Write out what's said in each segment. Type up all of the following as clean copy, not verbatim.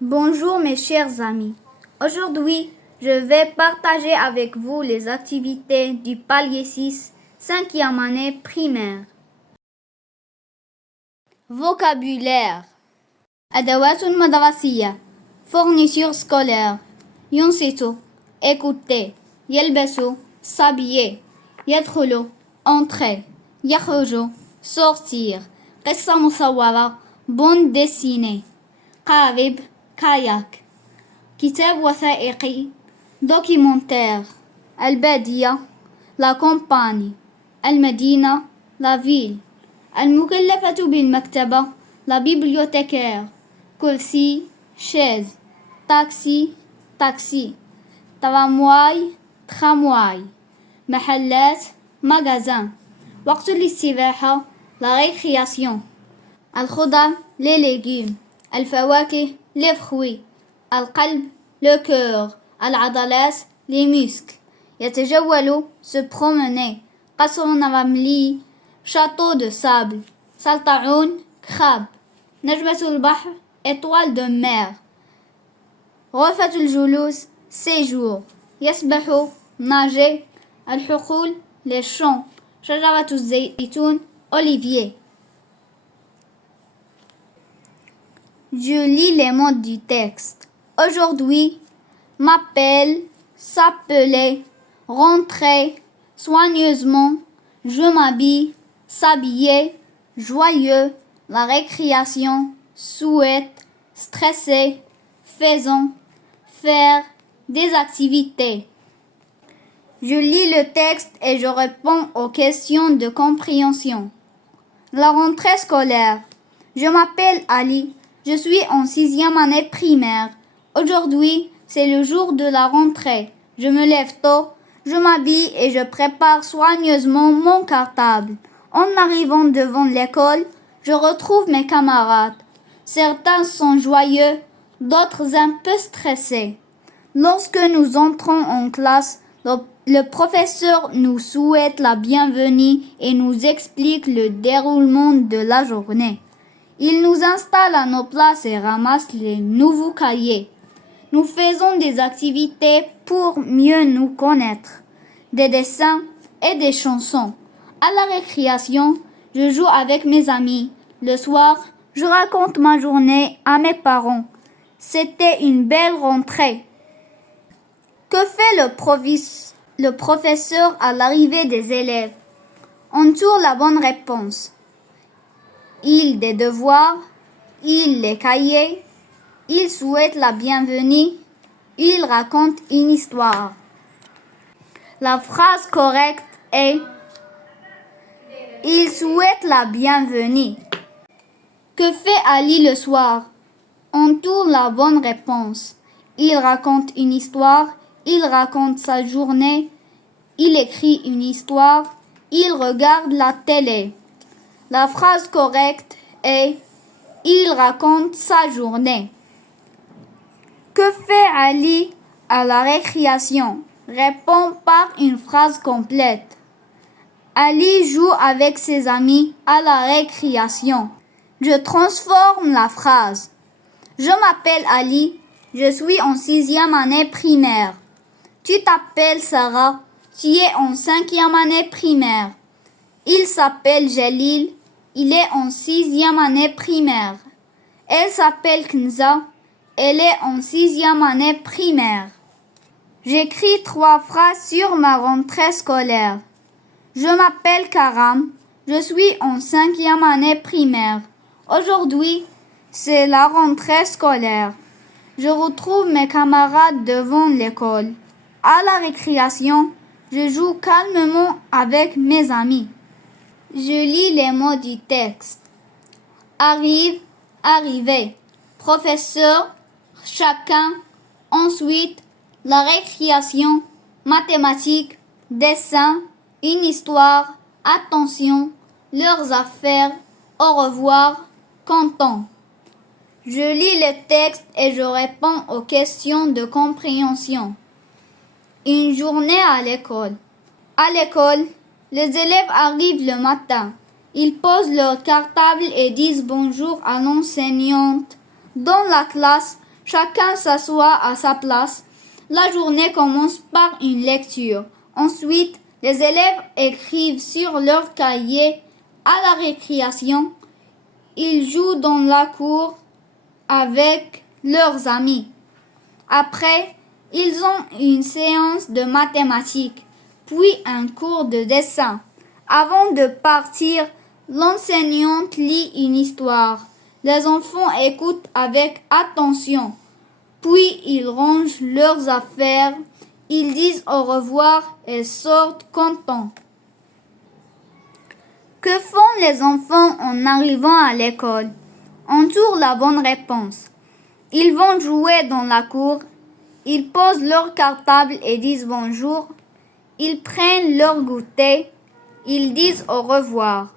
Bonjour mes chers amis. Aujourd'hui, je vais partager avec vous les activités du palier 6, 5e année primaire. Vocabulaire. أدوات مدرسية. Fourniture scolaire. ينصت. Écouter. يلبس. S'habiller. يدخل. Entrer. يخرج. Sortir. قصة مصورة. Bande dessinée. قارب. Kayak. كتاب وثائقي. Documentaire. البادية. La campagne. المدينة. La ville. المكلفة بالمكتبة. La bibliothécaire. كرسي. chaise. taxi. taxi. tramway. tramway. محلات. magasin. وقت الاستراحة. La récréation. الخضر. les légumes. الفواكه. les fruits. القلب. le cœur. العضلات. les muscles. يتجول. se promener. قصر رملي. château de sable. سلطعون. crabe. نجمة البحر. étoile de mer. غرفة الجلوس. séjour. يسبح. nager. الحقول. les champs. شجرة الزيتون. olivier. Je lis les mots du texte. Aujourd'hui, m'appelle, s'appeler, rentrer, soigneusement, je m'habille, s'habiller, joyeux, la récréation, souhaite, stresser, faisant, faire, des activités. Je lis le texte et je réponds aux questions de compréhension. La rentrée scolaire. Je m'appelle Ali. Je suis en 6e année primaire. Aujourd'hui, c'est le jour de la rentrée. Je me lève tôt, je m'habille et je prépare soigneusement mon cartable. En arrivant devant l'école, je retrouve mes camarades. Certains sont joyeux, d'autres un peu stressés. Lorsque nous entrons en classe, le professeur nous souhaite la bienvenue et nous explique le déroulement de la journée. Il nous installe à nos places et ramasse les nouveaux cahiers. Nous faisons des activités pour mieux nous connaître, des dessins et des chansons. À la récréation, je joue avec mes amis. Le soir, je raconte ma journée à mes parents. C'était une belle rentrée. Que fait le professeur à l'arrivée des élèves? Entoure la bonne réponse. Il des devoirs, il les cahiers, il souhaite la bienvenue, il raconte une histoire. La phrase correcte est il souhaite la bienvenue. Que fait Ali le soir? Entoure la bonne réponse. Il raconte une histoire, il raconte sa journée, il écrit une histoire, il regarde la télé. La phrase correcte est il raconte sa journée. Que fait Ali à la récréation? Réponds par une phrase complète. Ali joue avec ses amis à la récréation. Je transforme la phrase. Je m'appelle Ali, je suis en 6e année primaire. Tu t'appelles Sarah, tu es en 5e année primaire. Il s'appelle Jalil, il est en 6e année primaire. Elle s'appelle Kenza, elle est en 6e année primaire. J'écris 3 phrases sur ma rentrée scolaire. Je m'appelle Karam, je suis en 5e année primaire. Aujourd'hui, c'est la rentrée scolaire. Je retrouve mes camarades devant l'école. À la récréation, je joue calmement avec mes amis. Je lis les mots du texte. Arrive, arriver. Professeur, chacun. Ensuite, la récréation, mathématiques, dessin, une histoire, attention, leurs affaires, au revoir, content. Je lis le texte et je réponds aux questions de compréhension. Une journée à l'école. À l'école, les élèves arrivent le matin. Ils posent leur cartable et disent bonjour à l'enseignante. Dans la classe, Chacun s'assoit à sa place. La journée commence par une lecture. Ensuite, les élèves écrivent sur leur cahier. À la récréation, ils jouent dans la cour avec leurs amis. Après, ils ont une séance de mathématiques, puis un cours de dessin. Avant de partir, l'enseignante lit une histoire. Les enfants écoutent avec attention. Puis ils rangent leurs affaires, ils disent au revoir et sortent contents. Que font les enfants en arrivant à l'école? Entourent la bonne réponse. Ils vont jouer dans la cour. Ils posent leur cartable et disent bonjour. Ils prennent leur goûter. Ils disent au revoir.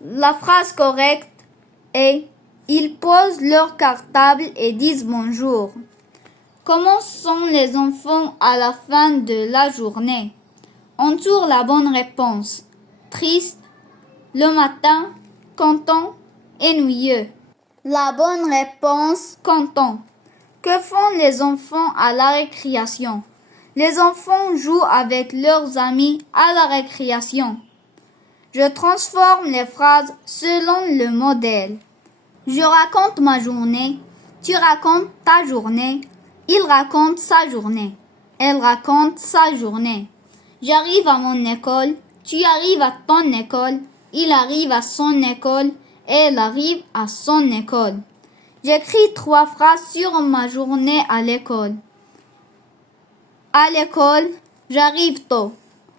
La phrase correcte est ils posent leur cartable et disent bonjour. Comment sont les enfants à la fin de la journée? Entoure la bonne réponse. Triste, le matin, content, ennuyeux. La bonne réponse, content. Que font les enfants à la récréation? Les enfants jouent avec leurs amis à la récréation. Je transforme les phrases selon le modèle. Je raconte ma journée, tu racontes ta journée, il raconte sa journée, elle raconte sa journée. J'arrive à mon école, tu arrives à ton école, il arrive à son école, elle arrive à son école. J'écris 3 phrases sur ma journée à l'école. À l'école, j'arrive tôt.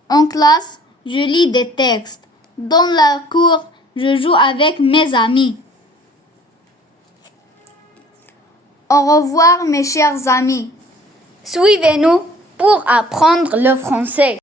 En classe, je lis des textes. Dans la cour, je joue avec mes amis. Au revoir mes chers amis. Suivez-nous pour apprendre le français.